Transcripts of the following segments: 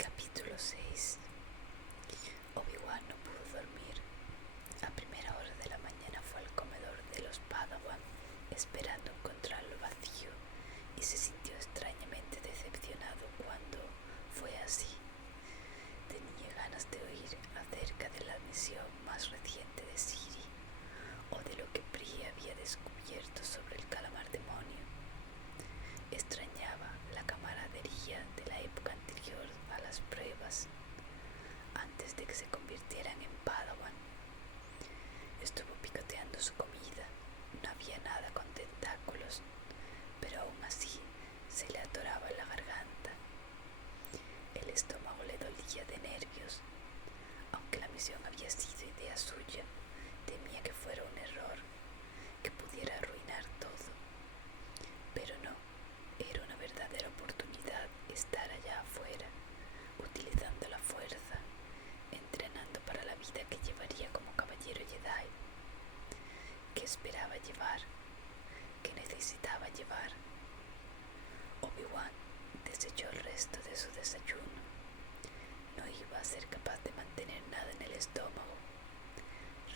Capítulo 6. Obi-Wan no pudo dormir. A primera hora de la mañana fue al comedor de los Padawan, esperando encontrarlo vacío, y se sintió extrañamente decepcionado cuando fue así. Tenía ganas de oír acerca de la misión más reciente de Ciri, o de lo que Brie había descubierto sobre el calamar demonio. Extrañaba la camaradería de la época anterior a las pruebas, antes de que se convirtieran en Padawan. Estuvo picoteando su comida. No había nada con tentáculos, pero aún así se le atoraba en la garganta. El estómago le dolía de nervios. Aunque la misión había sido idea suya, temía que fuera un error, que pudiera arruinar todo. Pero no, era una verdadera oportunidad estar allá afuera, utilizando la fuerza, entrenando para la vida que llevaría como caballero Jedi. ¿Qué esperaba llevar? ¿Qué necesitaba llevar? Obi-Wan desechó el resto de su desayuno. No iba a ser capaz de mantener nada en el estómago.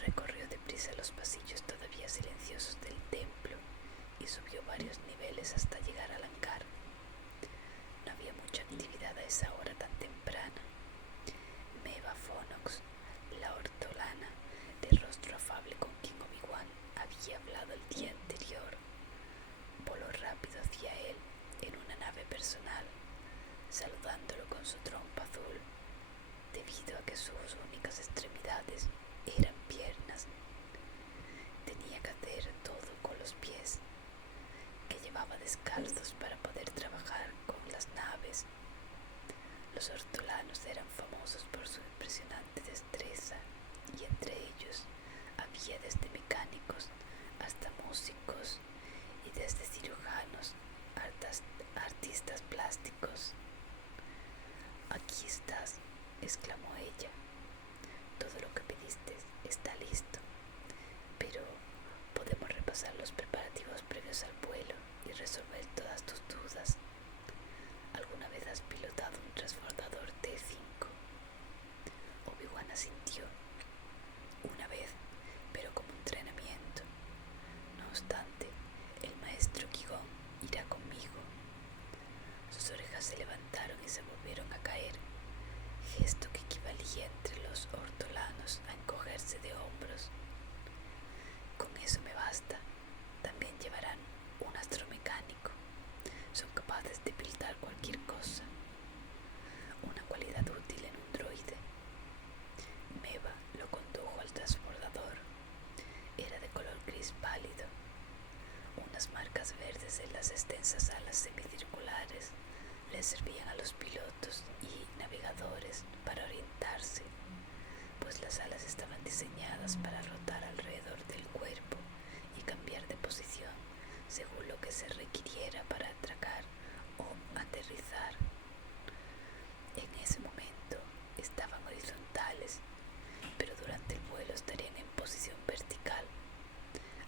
Recorrió deprisa los pasillos todavía silenciosos del templo y subió varios niveles hasta llegar al hangar. No había mucha actividad a esa hora tan temprana. Meva Fonox, la hortolana de rostro afable con quien Obi-Wan había hablado el día anterior, voló rápido hacia él en una nave personal, saludándolo con su trompa azul, debido a que sus únicas extremidades eran piernas. Tenía que hacer todo con los pies, que llevaba descalzos para poder trabajar con las naves. Los hortolanos eran famosos por su impresionante destreza, y entre ellos había desde mecánicos hasta músicos, y desde cirujanos hasta artistas plásticos. «Aquí estás», exclamó ella. «Todo lo que pediste está listo, pero podemos repasar los preparativos previos al vuelo y resolver todas tus dudas. ¿Alguna vez has pilotado un transbordador T5?» Obi-Wan asintió. «Una vez, pero como entrenamiento. No obstante, el maestro Qui-Gon irá conmigo». Sus orejas se levantaron y se volvieron a caer, gesto que equivalía entre los hortolanos a encogerse de hombros. «Con eso me basta. También llevarán un astromecánico. Son capaces de pilotar cualquier cosa. Una cualidad útil en un droide». Meva lo condujo al transbordador. Era de color gris pálido. Unas marcas verdes en las extensas alas semicirculares le servían a los pilotos y navegadores para orientarse, pues las alas estaban diseñadas para rotar alrededor del cuerpo y cambiar de posición según lo que se requiriera para atracar o aterrizar. En ese momento estaban horizontales, pero durante el vuelo estarían en posición vertical,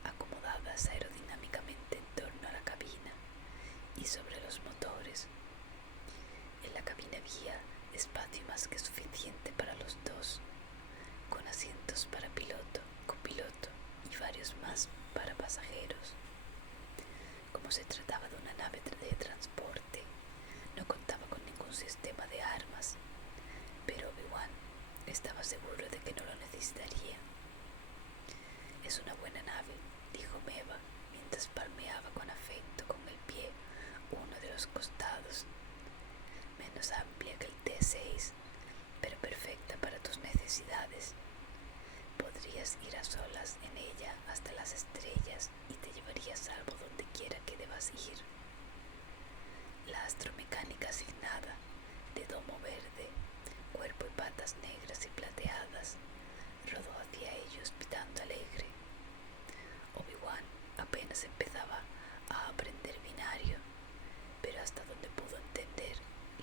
acomodadas aerodinámicamente en torno a la cabina y sobre los motores. En la cabina había espacio más que suficiente para los dos, con asientos para piloto, copiloto y varios más para pasajeros. Como se trataba de una nave de transporte, no contaba con ningún sistema de armas, pero Obi-Wan estaba seguro de que no lo necesitaría. «Es una buena nave», dijo Meva, mientras palmeaba con afecto con el pie uno de los costados. «Menos amplia que el T6, pero perfecta para tus necesidades. Podrías ir a solas en ella hasta las estrellas y te llevaría a salvo donde quiera que debas ir». La astromecánica asignada, de domo verde, cuerpo y patas negras y plateadas, rodó hacia ellos pitando alegre. Obi-Wan apenas empezaba a aprender binario, pero hasta donde pudo entender,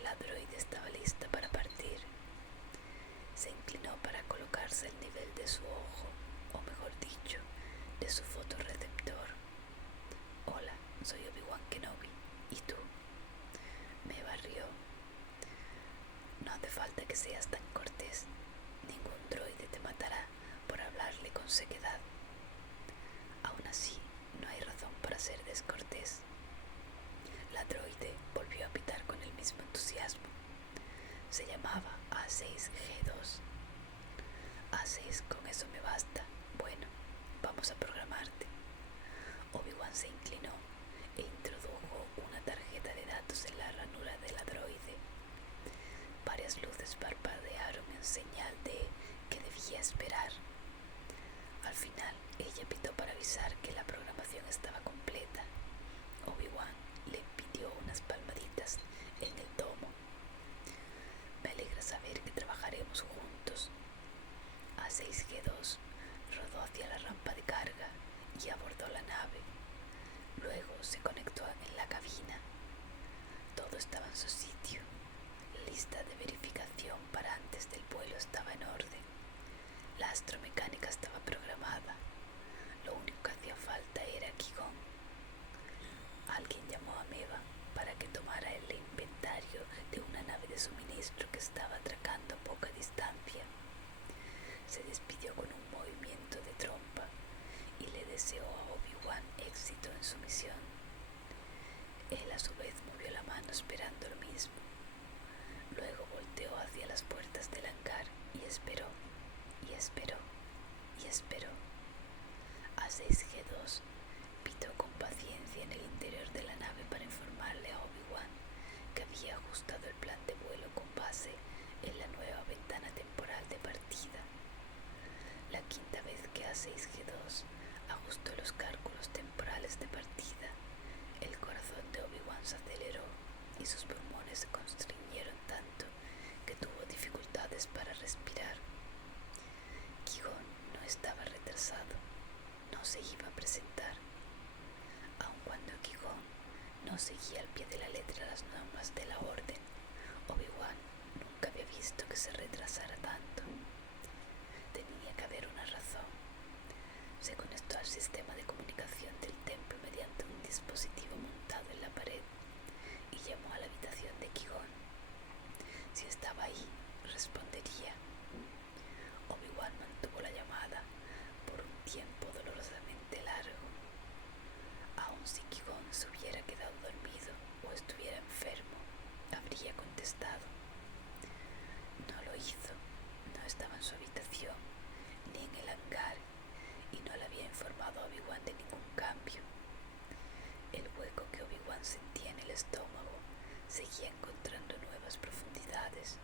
la droide estaba lista para partir. Se inclinó para colocarse al nivel de su ojo, o mejor dicho, de su fotorreceptor. «Hola, soy Obi-Wan Kenobi. ¿Y tú?» Me barrió. «No hace falta que seas tan cortés. Ningún droide te matará por hablarle con sequedad. Aún así, no hay razón para ser descortés. La droide volvió a pitar con el mismo entusiasmo. Se llamaba A6G2. A6, con eso me basta. Bueno, vamos a programarte. Obi-Wan se inclinó e introdujo una tarjeta de datos en la ranura de la droide. Varias luces parpadearon en señal de que debía esperar. Al final, ella pitó para avisar que la programación estaba completa. Obi-Wan le pidió unas palmaditas en el domo. Me alegra saber que trabajaremos juntos. A6G2 rodó hacia la rampa de carga y abordó la nave. Luego se conectó en la cabina. Todo estaba en su sitio. La lista de verificación para antes del vuelo estaba en orden. La astromecánica estaba programada. Lo único que hacía falta era Qui-Gon. Alguien llamó a Meva para que tomara el inventario de una nave de suministro que estaba atracando a poca distancia. Se despidió con un movimiento de trompa y le deseó a Obi-Wan éxito en su misión. Él a su vez movió la mano esperando lo mismo. Luego volteó hacia las puertas del hangar y esperó, y esperó, y esperó. A6G2 pitó con paciencia en el interior de la nave para informarle a Obi-Wan que había ajustado el plan de vuelo con base en la nueva ventana temporal de partida. La quinta vez que A6G2 ajustó los cálculos temporales de partida, el corazón de Obi-Wan se aceleró y sus pulmones se constriñeron tanto que tuvo dificultades para respirar. Qui-Gon no estaba retrasado, no se iba a presentar. Aun cuando Qui-Gon no seguía al pie de la letra las normas de la orden, Obi-Wan nunca había visto que se retrasara tanto. Tenía que haber una razón. Se conectó al sistema de comunicación del templo mediante un dispositivo montado en la pared y llamó a la habitación de Qui-Gon. Si estaba ahí, respondería. Obi-Wan mantuvo la llamada por un tiempo dolorosamente largo. Aun si Qui-Gon se hubiera quedado dormido o estuviera enfermo, habría contestado. No lo hizo. No estaba en su habitación ni en el hangar y no le había informado a Obi-Wan de ningún cambio. El hueco que Obi-Wan sentía en el estómago seguía encontrando nuevas profundidades.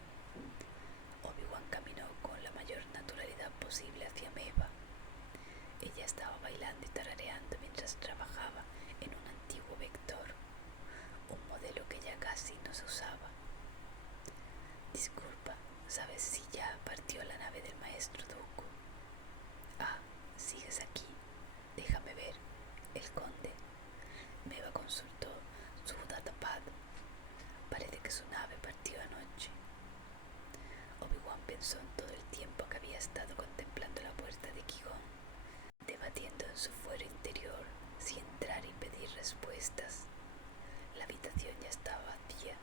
Obi-Wan caminó con la mayor naturalidad posible hacia Meva. Ella estaba bailando y tarareando mientras trabajaba en un antiguo vector, un modelo que ya casi no se usaba. Disculpa, ¿sabes si ya partió la nave del maestro Dooku? Ah, sigues aquí. Déjame ver. El conde. Meva consultó su datapad. Parece que su nave partió anoche. Obi-Wan pensó en todo el tiempo que había estado contemplando la puerta de Qui-Gon, debatiendo en su fuero interior si entrar y pedir respuestas. La habitación ya estaba vacía.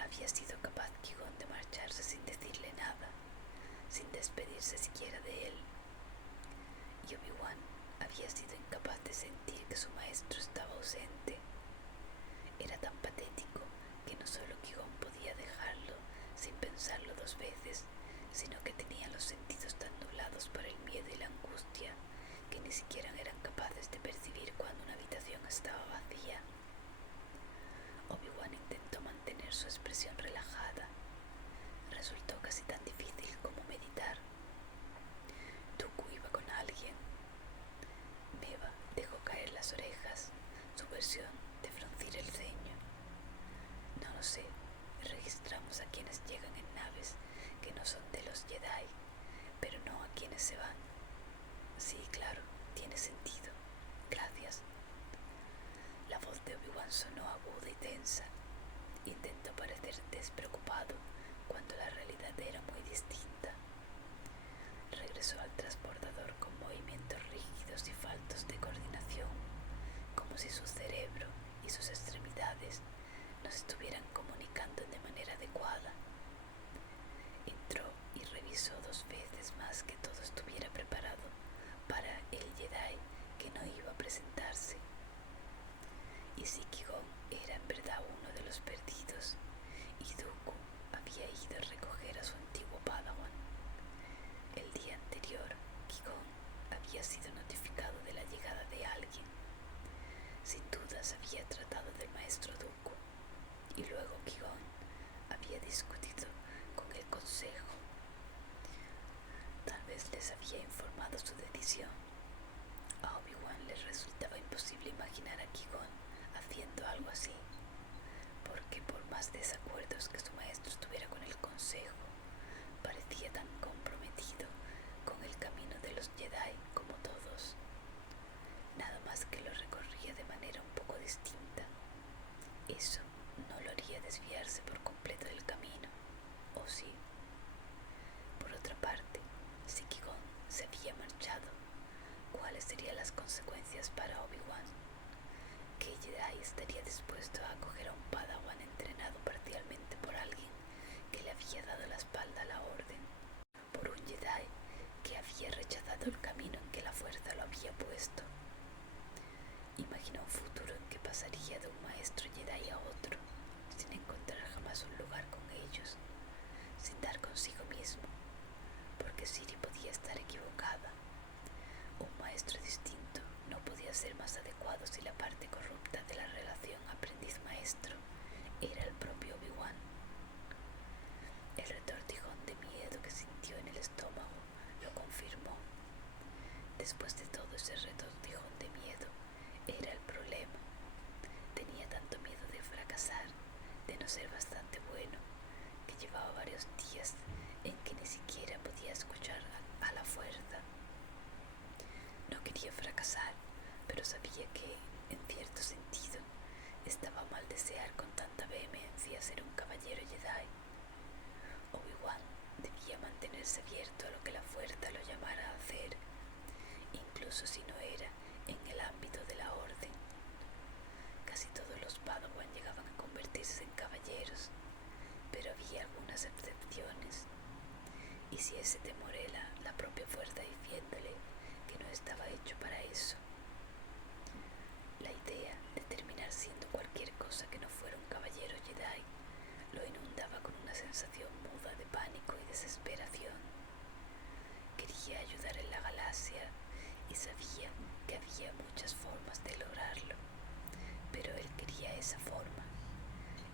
Había sido capaz Qui-Gon de marcharse sin decirle nada, sin despedirse siquiera de él. Y Obi-Wan había sido incapaz de sentir que su maestro estaba ausente. Era tan patético que no solo Qui-Gon podía dejarlo sin pensarlo dos veces, sino que tenía los sentidos tan nublados por el miedo y la angustia que ni siquiera eran capaces de percibir cuando una habitación estaba vacía. Obi-Wan intentó mantener su expresión relajada. Resultó casi tan difícil como meditar. Dooku iba con alguien. Meva dejó caer las orejas, su versión de fruncir el ceño. No lo sé, registramos a quienes llegan en naves que no son de los Jedi, pero no a quienes se van. Sí, claro, tiene sentido. Gracias. La voz de Obi-Wan sonó aguda y tensa. Intentó parecer despreocupado cuando la realidad era muy distinta. Regresó al transbordador con movimientos rígidos y faltos de coordinación, como si su cerebro y sus extremidades no se estuvieran comunicando de manera adecuada. tomado su decisión. A Obi-Wan le resultaba imposible imaginar a Qui-Gon haciendo algo así, porque por más desacuerdos que su maestro tuviera con el consejo, parecía tan comprometido con el camino de los Jedi como todos. Nada más que lo recorría de manera un poco distinta. Eso no lo haría desviarse por completo del camino, ¿o sí? Por otra parte, si Qui-Gon se había marchado, ¿cuáles serían las consecuencias para Obi-Wan? ¿Qué Jedi estaría dispuesto a acoger a un Padawan entrenado parcialmente por alguien que le había dado la espalda a la orden? Por un Jedi que había rechazado el camino en que la fuerza lo había puesto. Imaginó un futuro en que pasaría de un maestro Jedi a otro, sin encontrar jamás un lugar con ellos, sin dar consigo mismo, porque Siri podía estar equivocada. Un maestro distinto no podía ser más adecuado si la parte corrupta de la relación aprendiz-maestro era el propio Obi-Wan. El retortijón de miedo que sintió en el estómago lo confirmó. Después de todo, ese retortijón de miedo era el problema. Tenía tanto miedo de fracasar, de no ser bastante bueno, que llevaba varios días en que ni siquiera podía escuchar a la fuerza. No quería fracasar, pero sabía que, en cierto sentido, estaba mal desear con tanta vehemencia ser un caballero Jedi. Obi-Wan debía mantenerse abierto a lo que la fuerza lo llamara a hacer, incluso si no era en el ámbito de la orden. Casi todos los Padawan llegaban a convertirse en caballeros, pero había algunas excepciones. Y si ese temor era la propia fuerza diciéndole que no estaba hecho para eso. La idea de terminar siendo cualquier cosa que no fuera un caballero Jedi lo inundaba con una sensación muda de pánico y desesperación. Quería ayudar en la galaxia y sabía que había muchas formas de lograrlo, pero él quería esa forma.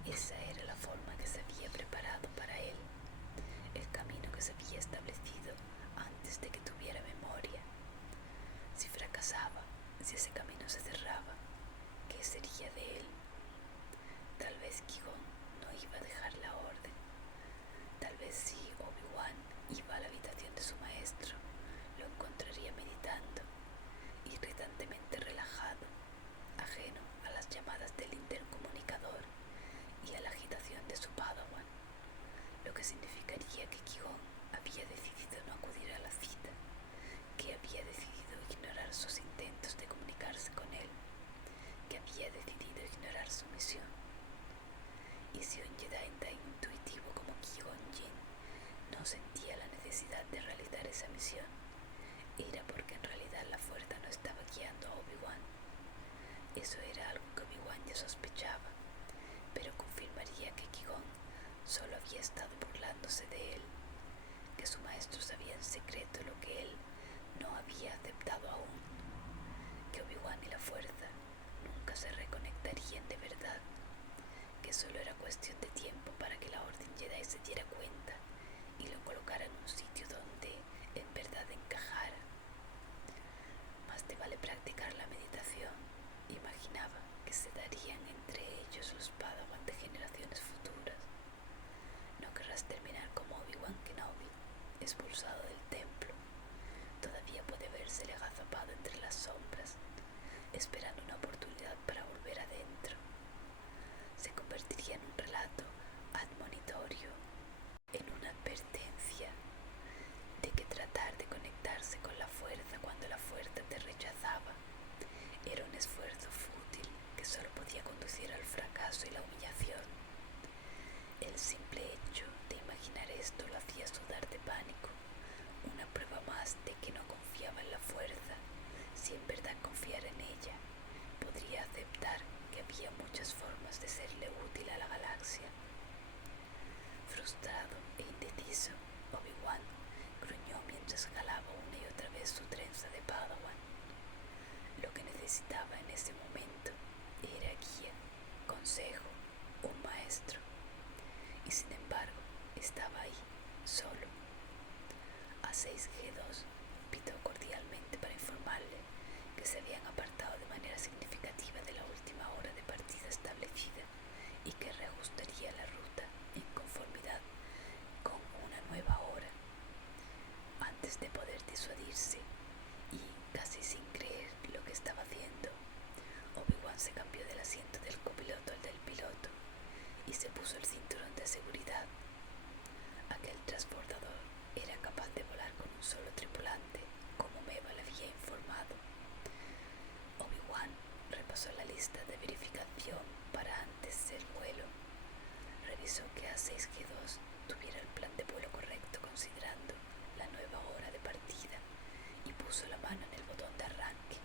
Esa era la forma que se había preparado para él, el camino que se había establecido antes de que tuviera memoria. Si fracasaba, si ese camino se cerraba, ¿qué sería de él? Tal vez Qui-Gon no iba a dejar la orden. Tal vez si Obi-Wan iba a la habitación de su maestro, lo encontraría meditando, irritantemente relajado, ajeno a las llamadas del intercomunicador y a la agitación de su Padawan, lo que significaría que Qui-Gon había decidido no acudir a la cita, que había decidido ignorar sus intentos de comunicarse con él, que había decidido ignorar su misión. Y si un Jedi tan intuitivo como Qui-Gon Jinn no sentía la necesidad de realizar esa misión, era porque en realidad la fuerza no estaba guiando a Obi-Wan. Eso era algo que Obi-Wan ya sospechaba, pero confirmaría que Qui-Gon solo había estado burlándose de él, que su maestro sabía en secreto lo que él no había aceptado aún, que Obi-Wan y la fuerza nunca se reconectarían de verdad, que solo era cuestión de tiempo para que la Orden Jedi se diera cuenta y lo colocara en un sitio donde en verdad encajara. Más te vale practicar la meditación. Imaginaba que se darían entre ellos los Padawan de generaciones futuras. No querrás terminar como Obi-Wan Kenobi, expulsado del templo. Todavía puede vérsele agazapado entre las sombras, esperando una oportunidad para volver adentro. Se convertiría en un relato admonitorio, en una advertencia de que tratar de conectarse con la fuerza cuando la fuerza te rechazaba era un esfuerzo fútil que solo podía conducir al fracaso y la humillación. El simple hecho de imaginar esto lo hacía sudar de pánico, una prueba más de que no confiaba en la fuerza. Si en verdad confiara en ella, podría aceptar que había muchas formas de serle útil a la galaxia. Frustrado e indeciso, Obi-Wan gruñó mientras jalaba una y otra vez su trenza de Padawan. Lo que necesitaba en ese momento era guía, consejo, un maestro. Y sin embargo, estaba ahí, solo. A 6G2 repito cordialmente para informarle que se habían apartado de manera significativa de la última hora de partida establecida y que reajustaría la ruta en conformidad con una nueva hora. Antes de poder disuadirse y casi sin creer lo que estaba haciendo, Obi-Wan se cambió del asiento del copiloto al del piloto y se puso el cinturón de seguridad. Aquel transbordador era capaz de volar con un solo tripulante, como Meva le había informado. Obi-Wan repasó la lista de verificación para antes del vuelo. Revisó que A6G2 tuviera el plan de vuelo correcto considerando la nueva hora de partida y puso la mano en el botón de arranque.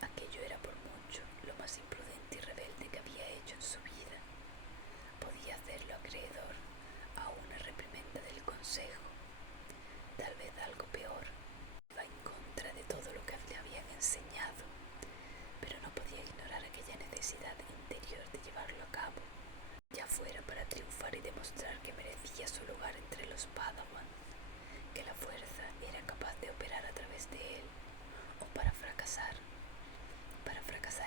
Aquello era por mucho lo más imprudente y rebelde que había hecho en su vida. Podía hacerlo acreedor a una reprimenda del consejo, tal vez algo peor. Iba en contra de todo lo que le habían enseñado, pero no podía ignorar aquella necesidad interior de llevarlo a cabo, ya fuera para triunfar y demostrar que merecía su lugar entre los Padawan, que la fuerza era capaz de operar a través de él, o para fracasar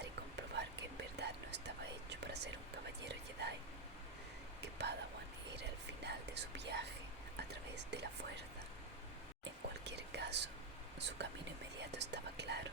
y comprobar que en verdad no estaba hecho para ser un caballero Jedi, que Padawan era el final de su viaje a través de la fuerza. En cualquier caso, su camino inmediato estaba claro.